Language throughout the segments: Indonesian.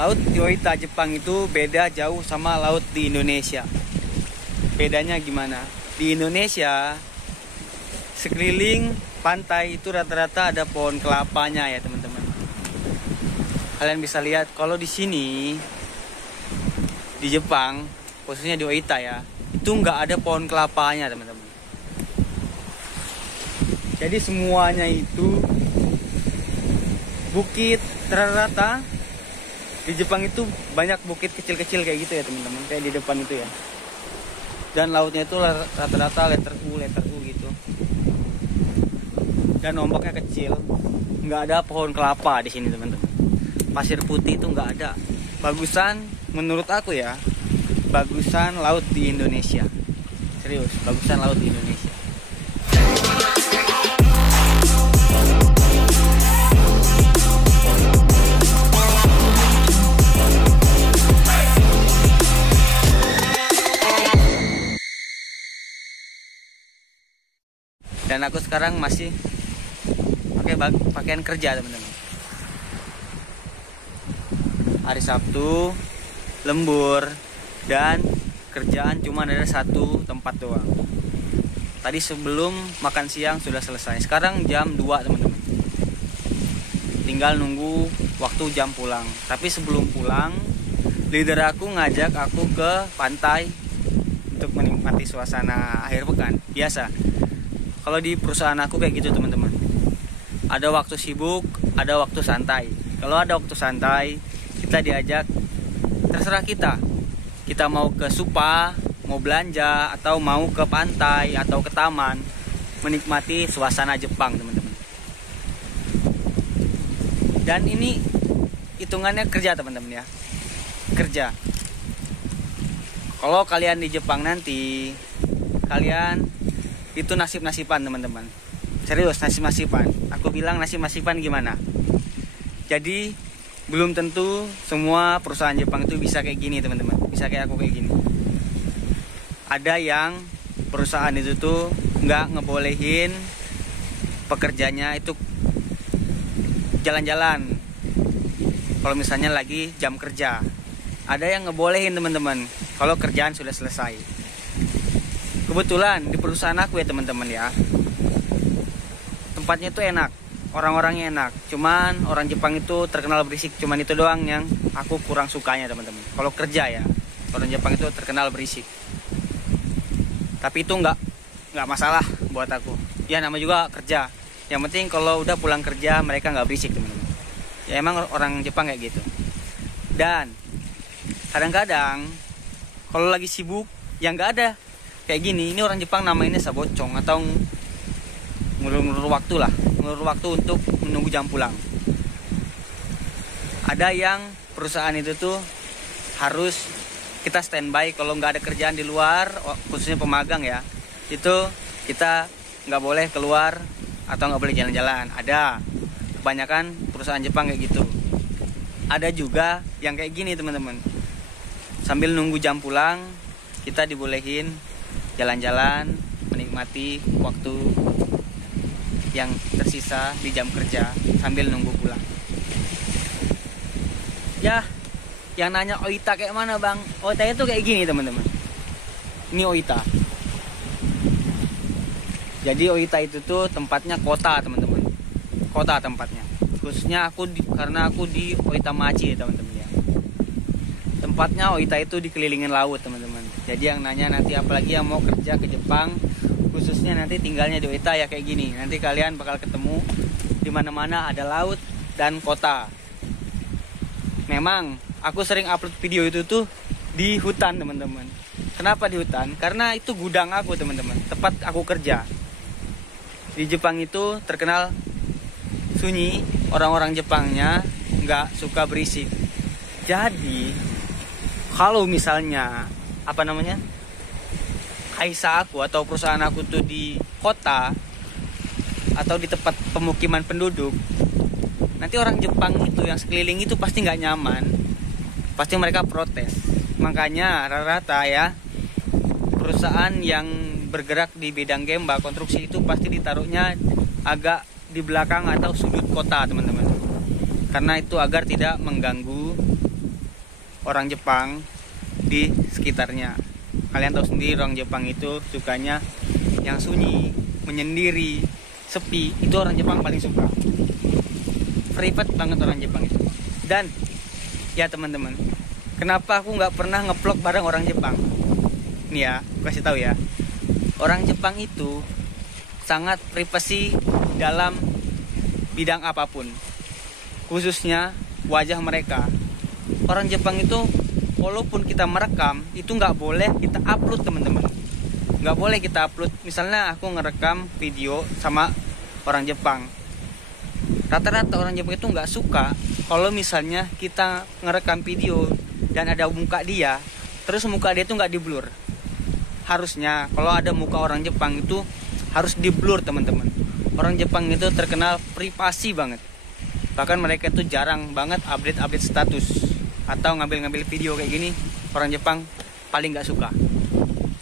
Laut di Oita Jepang itu beda jauh sama laut di Indonesia. Bedanya gimana? Di Indonesia sekeliling pantai itu rata-rata ada pohon kelapanya ya teman-teman. Kalian bisa lihat kalau di sini di Jepang, khususnya di Oita ya, itu nggak ada pohon kelapanya teman-teman. Jadi semuanya itu bukit rata-rata. Di Jepang itu banyak bukit kecil-kecil kayak gitu ya teman-teman, kayak di depan itu ya. Dan lautnya itu rata-rata letter U gitu. Dan ombaknya kecil, nggak ada pohon kelapa di sini teman-teman. Pasir putih itu nggak ada. Bagusan menurut aku ya, bagusan laut di Indonesia. Serius, bagusan laut di Indonesia. Dan aku sekarang masih pakai pakaian kerja teman-teman. Hari Sabtu, lembur, dan kerjaan cuma ada satu tempat doang. Tadi sebelum makan siang sudah selesai. Sekarang jam 2 teman-teman. Tinggal nunggu waktu jam pulang. Tapi sebelum pulang, leader aku ngajak aku ke pantai untuk menikmati suasana akhir pekan. Biasa. Kalau di perusahaan aku kayak gitu teman-teman. Ada waktu sibuk, ada waktu santai. Kalau ada waktu santai, kita diajak, terserah kita. Kita mau ke Supa, mau belanja, atau mau ke pantai, atau ke taman, menikmati suasana Jepang teman-teman. Dan ini hitungannya kerja teman-teman ya. Kerja. Kalau kalian di Jepang nanti, kalian itu nasib-nasiban teman-teman. Serius, nasib-nasiban. Aku bilang nasib-nasiban gimana? Jadi belum tentu semua perusahaan Jepang itu bisa kayak gini teman-teman. Bisa kayak aku kayak gini. Ada yang perusahaan itu tuh nggak ngebolehin pekerjanya itu jalan-jalan. Kalau misalnya lagi jam kerja. Ada yang ngebolehin teman-teman kalau kerjaan sudah selesai. Kebetulan di perusahaan aku ya teman-teman ya, tempatnya itu enak, orang-orangnya enak. Cuman orang Jepang itu terkenal berisik. Cuman itu doang yang aku kurang sukanya teman-teman. Kalau kerja ya, orang Jepang itu terkenal berisik. Tapi itu nggak masalah buat aku. Ya nama juga kerja. Yang penting kalau udah pulang kerja mereka nggak berisik teman-teman. Ya emang orang Jepang kayak gitu. Dan kadang-kadang kalau lagi sibuk yang nggak ada kayak gini, ini orang Jepang namanya sabocong atau ngulur-ngulur waktu lah, ngulur waktu untuk menunggu jam pulang. Ada yang perusahaan itu tuh harus kita standby kalau nggak ada kerjaan di luar, khususnya pemagang ya, itu kita nggak boleh keluar atau nggak boleh jalan-jalan. Ada, kebanyakan perusahaan Jepang kayak gitu. Ada juga yang kayak gini teman-teman, sambil nunggu jam pulang kita dibolehin jalan-jalan, menikmati waktu yang tersisa di jam kerja sambil nunggu pulang. Ya, yang nanya Oita kayak mana bang? Oita itu kayak gini teman-teman. Ini Oita. Jadi Oita itu tuh tempatnya kota teman-teman. Kota tempatnya. Khususnya karena aku di Oita Machi teman-teman ya. Tempatnya Oita itu dikelilingin laut teman-teman. Jadi yang nanya nanti apalagi yang mau kerja ke Jepang, khususnya nanti tinggalnya di Oita ya kayak gini. Nanti kalian bakal ketemu di mana-mana ada laut dan kota. Memang aku sering upload video itu tuh di hutan teman-teman. Kenapa di hutan? Karena itu gudang aku teman-teman. Tempat aku kerja. Di Jepang itu terkenal sunyi. Orang-orang Jepangnya nggak suka berisik. Jadi kalau misalnya kaisa aku atau perusahaan aku tuh di kota atau di tempat pemukiman penduduk, nanti orang Jepang itu yang sekeliling itu pasti nggak nyaman, pasti mereka protes. Makanya rata-rata ya perusahaan yang bergerak di bidang gemba konstruksi itu pasti ditaruhnya agak di belakang atau sudut kota teman-teman, karena itu agar tidak mengganggu orang Jepang di sekitarnya. Kalian tahu sendiri orang Jepang itu sukanya yang sunyi, menyendiri, sepi. Itu orang Jepang paling suka. Private banget orang Jepang itu. Dan ya teman-teman, kenapa aku nggak pernah nge-vlog bareng orang Jepang? Nih ya, aku kasih tahu ya. Orang Jepang itu sangat privasi dalam bidang apapun, khususnya wajah mereka. Orang Jepang itu walaupun kita merekam itu nggak boleh kita upload teman-teman, nggak boleh kita upload. Misalnya aku ngerekam video sama orang Jepang, rata-rata orang Jepang itu nggak suka kalau misalnya kita ngerekam video dan ada muka dia, terus muka dia itu nggak di blur. Harusnya kalau ada muka orang Jepang itu harus di blur teman-teman. Orang Jepang itu terkenal privasi banget, bahkan mereka itu jarang banget update status atau ngambil video kayak gini. Orang Jepang paling nggak suka.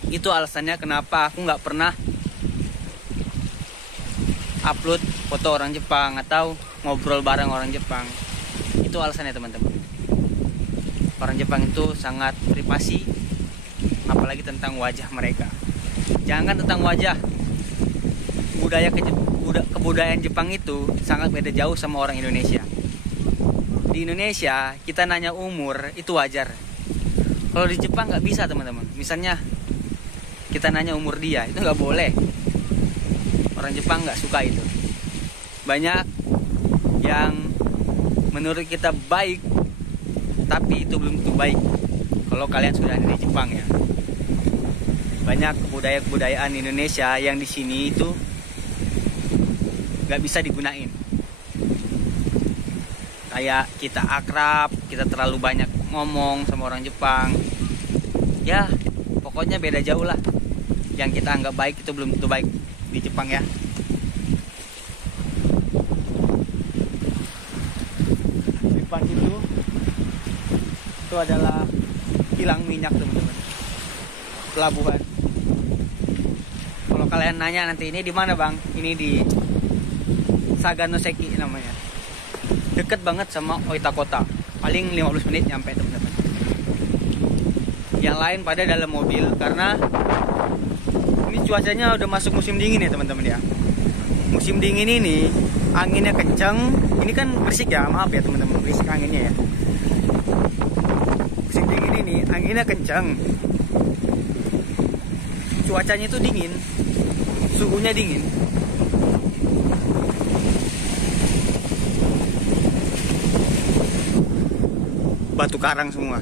Itu alasannya kenapa aku nggak pernah upload foto orang Jepang atau ngobrol bareng orang Jepang. Itu alasannya teman-teman. Orang Jepang itu sangat privasi, apalagi tentang wajah mereka. Jangan tentang wajah, kebudayaan Jepang itu sangat beda jauh sama orang Indonesia. Di Indonesia kita nanya umur itu wajar. Kalau di Jepang nggak bisa teman-teman. Misalnya kita nanya umur dia, itu nggak boleh. Orang Jepang nggak suka itu. Banyak yang menurut kita baik, tapi itu belum tentu baik kalau kalian sudah ada di Jepang ya. Banyak kebudayaan Indonesia yang di sini itu nggak bisa digunain. Kayak kita akrab, kita terlalu banyak ngomong sama orang Jepang. Ya, pokoknya beda jauh lah. Yang kita anggap baik itu belum tentu baik di Jepang ya. Di depan itu adalah kilang minyak teman-teman. Pelabuhan. Kalau kalian nanya nanti ini di mana bang? Ini di Saganoseki namanya. Deket banget sama Oita Kota, paling 15 menit nyampe teman-teman. Yang lain pada dalam mobil karena ini cuacanya udah masuk musim dingin ya teman-teman ya. Musim dingin ini anginnya kencang. Ini kan berisik ya, maaf ya teman-teman, berisik anginnya ya. Musim dingin ini anginnya kencang, cuacanya itu dingin, suhunya dingin. Batu karang semua,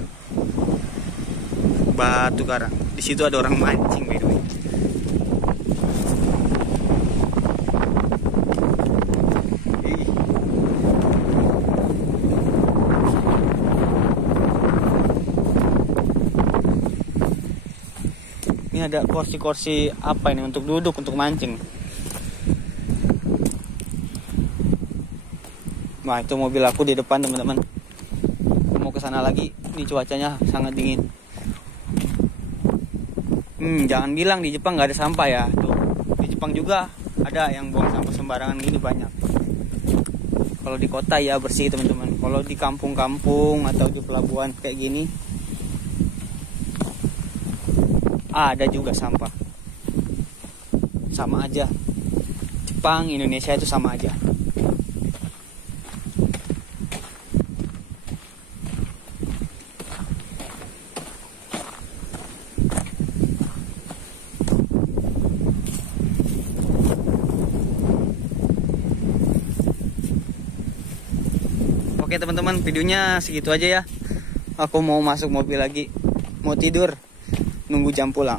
batu karang. Di situ ada orang mancing by the way. Ini ada kursi-kursi apa ini untuk duduk, untuk mancing. Wah, itu mobil aku di depan teman-teman. Mau ke sana lagi, ini cuacanya sangat dingin. Jangan bilang di Jepang nggak ada sampah ya. Tuh, di Jepang juga ada yang buang sampah sembarangan gini banyak. Kalau di kota ya bersih teman-teman. Kalau di kampung-kampung atau di pelabuhan kayak gini, ada juga sampah. Sama aja. Jepang, Indonesia itu sama aja. Oke teman-teman, videonya segitu aja ya. Aku mau masuk mobil lagi, mau tidur, nunggu jam pulang.